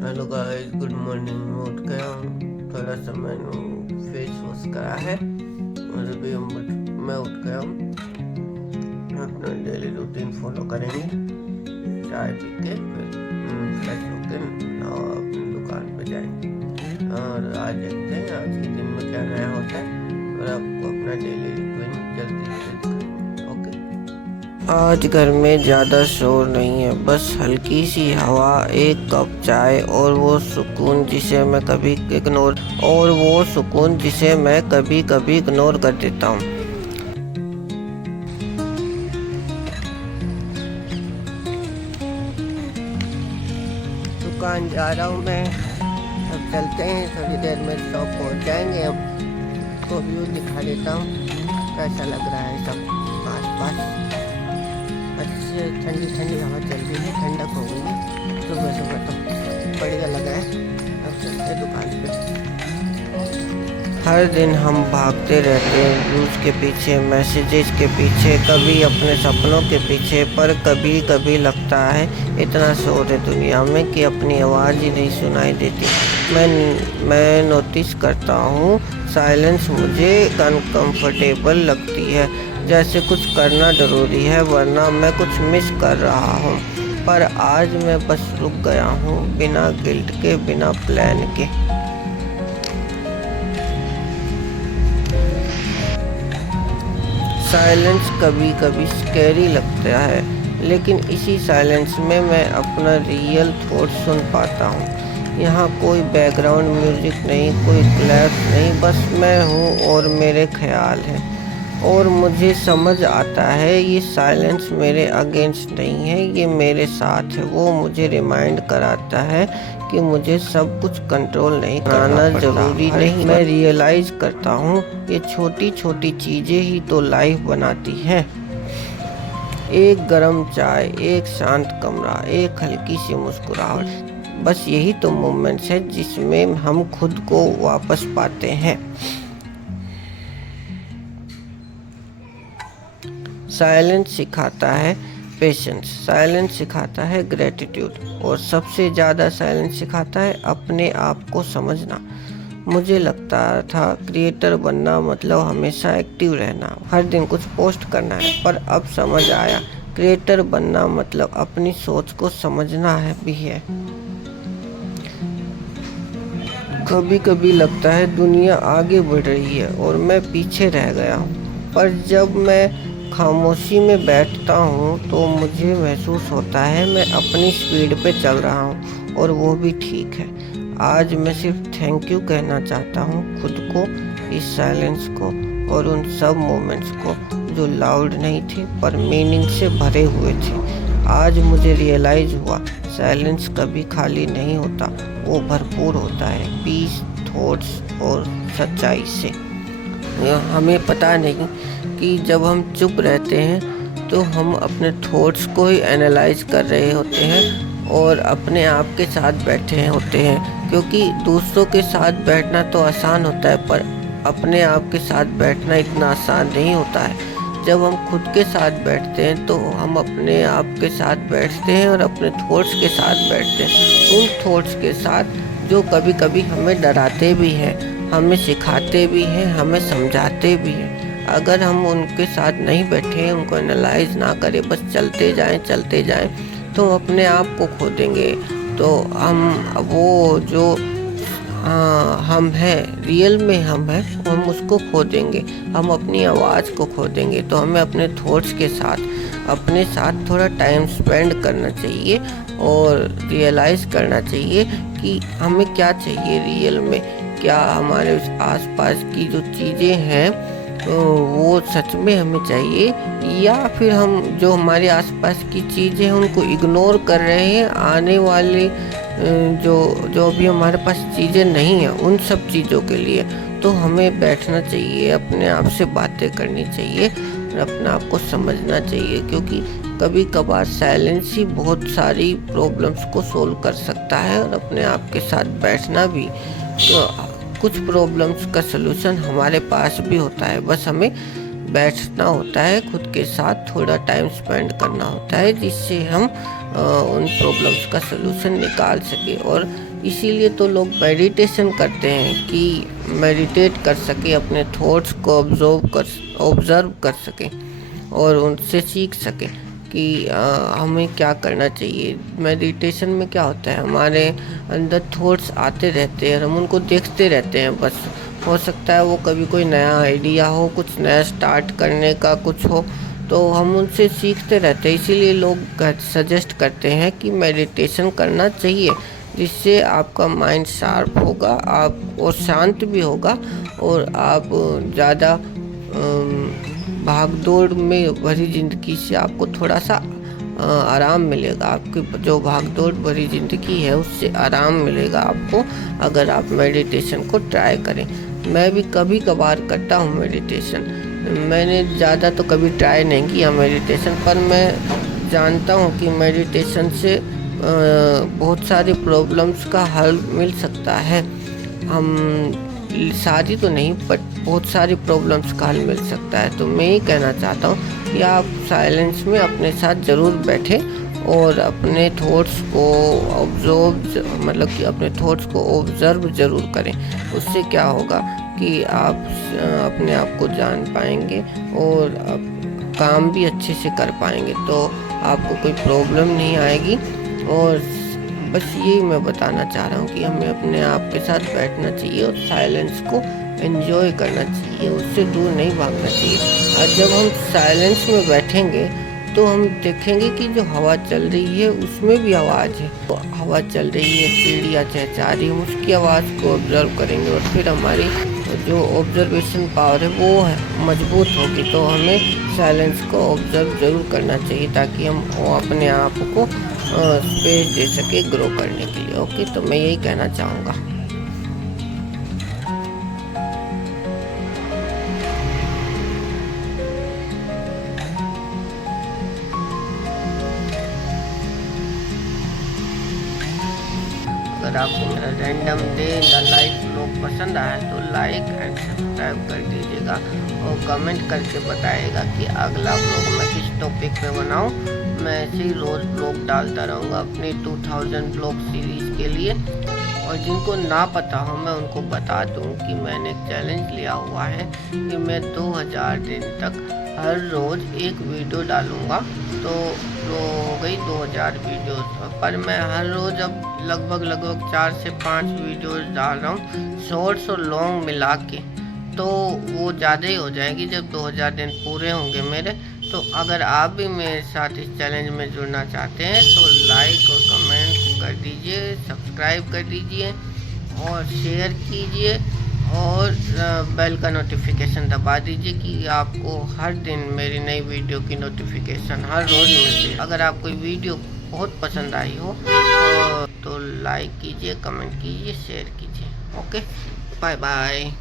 Hello guys, good morning. मैं उठ गया हूँ, थोड़ा सा मैंने फेस वॉश करा है और अभी मैं उठ गया हूँ। अपना डेली रूटीन फॉलो करेंगे, चाय पी के फिर फ्रेश होकर अपनी दुकान पे जाएंगे और आज देखते हैं आज के दिन में क्या नया होता है और आपको अपना डेली रूटीन जल्दी से दिखाएंगे। ओके। आज घर में ज़्यादा शोर नहीं है, बस हल्की सी हवा, एक कप चाय और वो सुकून जिसे मैं कभी कभी इग्नोर कर देता हूँ। दुकान जा रहा हूँ मैं, अब चलते हैं, थोड़ी देर में शॉप पहुँच जाएंगे। अब तो व्यू दिखा देता हूँ कैसा लग रहा है सब आस पास। अच्छी ठंडी ठंडी हवा चल रही है, ठंडक हो गई है सुबह सुबह तो बढ़िया लगा है। अब चलते दुकान पे। हर दिन हम भागते रहते हैं न्यूज़ के पीछे, मैसेजेस के पीछे, कभी अपने सपनों के पीछे, पर कभी कभी लगता है इतना शोर है दुनिया में कि अपनी आवाज़ ही नहीं सुनाई देती। मैं नोटिस करता हूँ साइलेंस मुझे अनकंफर्टेबल लगती है, जैसे कुछ करना ज़रूरी है वरना मैं कुछ मिस कर रहा हूँ। पर आज मैं बस रुक गया हूँ, बिना गिल्ट के, बिना प्लान के। साइलेंस कभी कभी स्कैरी लगता है, लेकिन इसी साइलेंस में मैं अपना रियल थॉट सुन पाता हूँ। यहाँ कोई बैकग्राउंड म्यूजिक नहीं, कोई क्लैप्स नहीं, बस मैं हूँ और मेरे ख्याल हैं। और मुझे समझ आता है ये साइलेंस मेरे अगेंस्ट नहीं है, ये मेरे साथ है। वो मुझे रिमाइंड कराता है कि मुझे सब कुछ कंट्रोल नहीं करना जरूरी नहीं। मैं रियलाइज करता हूँ ये छोटी छोटी चीज़ें ही तो लाइफ बनाती हैं। एक गरम चाय, एक शांत कमरा, एक हल्की सी मुस्कुराहट, बस यही तो मोमेंट्स है जिसमें हम खुद को वापस पाते हैं। साइलेंस सिखाता है पेशेंस, साइलेंस सिखाता है ग्रेटिट्यूड और सबसे ज़्यादा साइलेंस सिखाता है अपने आप को समझना। मुझे लगता था क्रिएटर बनना मतलब हमेशा एक्टिव रहना, हर दिन कुछ पोस्ट करना है, पर अब समझ आया क्रिएटर बनना मतलब अपनी सोच को समझना है भी है। कभी कभी लगता है दुनिया आगे बढ़ रही है और मैं पीछे रह गया हूँ, पर जब मैं खामोशी में बैठता हूँ तो मुझे महसूस होता है मैं अपनी स्पीड पे चल रहा हूँ और वो भी ठीक है। आज मैं सिर्फ थैंक यू कहना चाहता हूँ खुद को, इस साइलेंस को और उन सब मोमेंट्स को जो लाउड नहीं थे पर मीनिंग से भरे हुए थे। आज मुझे रियलाइज़ हुआ साइलेंस कभी खाली नहीं होता, वो भरपूर होता है पीस, थॉट्स और सच्चाई से। हमें पता नहीं कि जब हम चुप रहते हैं तो हम अपने थॉट्स को ही एनालाइज कर रहे होते हैं और अपने आप के साथ बैठे होते हैं, क्योंकि दूसरों के साथ बैठना तो आसान होता है पर अपने आप के साथ बैठना इतना आसान नहीं होता है। जब हम खुद के साथ बैठते हैं तो हम अपने आप के साथ बैठते हैं और अपने थॉट्स के साथ बैठते हैं, उन थॉट्स के साथ जो कभी कभी हमें डराते भी हैं, हमें सिखाते भी हैं, हमें समझाते भी हैं। अगर हम उनके साथ नहीं बैठे, उनको एनालाइज ना करें, बस चलते जाएं तो अपने आप को खो देंगे। तो हम वो जो हम हैं, रियल में हम हैं, हम उसको खो देंगे, हम अपनी आवाज़ को खो देंगे। तो हमें अपने थॉट्स के साथ अपने साथ थोड़ा टाइम स्पेंड करना चाहिए और रियलाइज़ करना चाहिए कि हमें क्या चाहिए रियल में, क्या हमारे आसपास की जो चीज़ें हैं वो सच में हमें चाहिए, या फिर हम जो हमारे आसपास की चीज़ें हैं उनको इग्नोर कर रहे हैं। आने वाले जो अभी हमारे पास चीज़ें नहीं हैं उन सब चीज़ों के लिए तो हमें बैठना चाहिए, अपने आप से बातें करनी चाहिए और अपने आप को समझना चाहिए, क्योंकि कभी कभार साइलेंस ही बहुत सारी प्रॉब्लम्स को सोल्व कर सकता है। और अपने आप के साथ बैठना भी, तो कुछ प्रॉब्लम्स का सलूशन हमारे पास भी होता है, बस हमें बैठना होता है, खुद के साथ थोड़ा टाइम स्पेंड करना होता है, जिससे हम उन प्रॉब्लम्स का सलूशन निकाल सके। और इसीलिए तो लोग मेडिटेशन करते हैं कि मेडिटेट कर सके, अपने थॉट्स को ऑब्जर्व कर सके और उनसे सीख सके कि हमें क्या करना चाहिए। मेडिटेशन में क्या होता है, हमारे अंदर थॉट्स आते रहते हैं और हम उनको देखते रहते हैं। बस हो सकता है वो कभी कोई नया आइडिया हो, कुछ नया स्टार्ट करने का कुछ हो, तो हम उनसे सीखते रहते हैं। इसीलिए लोग सजेस्ट करते हैं कि मेडिटेशन करना चाहिए, जिससे आपका माइंड शार्प होगा, आप और शांत भी होगा और आप ज़्यादा भाग दौड़ में भरी ज़िंदगी से आपको थोड़ा सा आराम मिलेगा। आपकी जो भाग दौड़ भरी ज़िंदगी है उससे आराम मिलेगा आपको, अगर आप मेडिटेशन को ट्राई करें। मैं भी कभी कभार करता हूँ मेडिटेशन। मैंने ज़्यादा तो कभी ट्राई नहीं किया मेडिटेशन, पर मैं जानता हूँ कि मेडिटेशन से बहुत सारी प्रॉब्लम्स का हल मिल सकता है। हम सारी तो नहीं, बट बहुत सारी प्रॉब्लम्स का हल मिल सकता है। तो मैं ये कहना चाहता हूँ कि आप साइलेंस में अपने साथ ज़रूर बैठें और अपने थॉट्स को अपने थॉट्स को ऑब्जर्व ज़रूर करें। उससे क्या होगा कि आप अपने आप को जान पाएंगे और काम भी अच्छे से कर पाएंगे, तो आपको कोई प्रॉब्लम नहीं आएगी। और बस यही मैं बताना चाह रहा हूँ कि हमें अपने आप के साथ बैठना चाहिए और साइलेंस को एंजॉय करना चाहिए, उससे दूर नहीं भागना चाहिए। और जब हम साइलेंस में बैठेंगे तो हम देखेंगे कि जो हवा चल रही है उसमें भी आवाज़ है। तो हवा चल रही है, चिड़िया चहचहा रही है, उसकी आवाज़ को ऑब्जर्व करेंगे और फिर हमारी जो ऑब्जर्वेशन पावर है वो है मजबूत होगी। तो हमें साइलेंस को ऑब्जर्व ज़रूर करना चाहिए, ताकि हम अपने आप को स्पेस दे सके ग्रो करने के लिए। ओके, तो मैं यही कहना चाहूँगा। अगर आपको मेरा random day in the life vlog पसंद आया तो लाइक एंड सब्सक्राइब कर दीजिएगा और कमेंट करके बताइएगा कि अगला व्लॉग मैं किस टॉपिक पे बनाऊं। मैं ऐसे ही रोज़ व्लॉग डालता रहूँगा अपनी 2000 व्लॉग सीरीज़ के लिए। और जिनको ना पता हो मैं उनको बता दूं कि मैंने एक चैलेंज लिया हुआ है कि मैं 2000 दिन तक हर रोज़ एक वीडियो डालूँगा। तो हो गई 2000 वीडियोस, पर मैं हर रोज़ अब लगभग 4 से 5 वीडियोस डाल रहा हूँ, शॉर्ट्स और लॉन्ग मिला के। तो वो ज़्यादा ही हो जाएगी जब 2000 दिन पूरे होंगे मेरे। तो अगर आप भी मेरे साथ इस चैलेंज में जुड़ना चाहते हैं तो लाइक और कमेंट कर दीजिए, सब्सक्राइब कर दीजिए और शेयर कीजिए और बेल का नोटिफिकेशन दबा दीजिए कि आपको हर दिन मेरी नई वीडियो की नोटिफिकेशन हर रोज़ मिलती है। अगर आपको वीडियो बहुत पसंद आई हो तो लाइक कीजिए, कमेंट कीजिए, शेयर कीजिए। Okay, bye bye.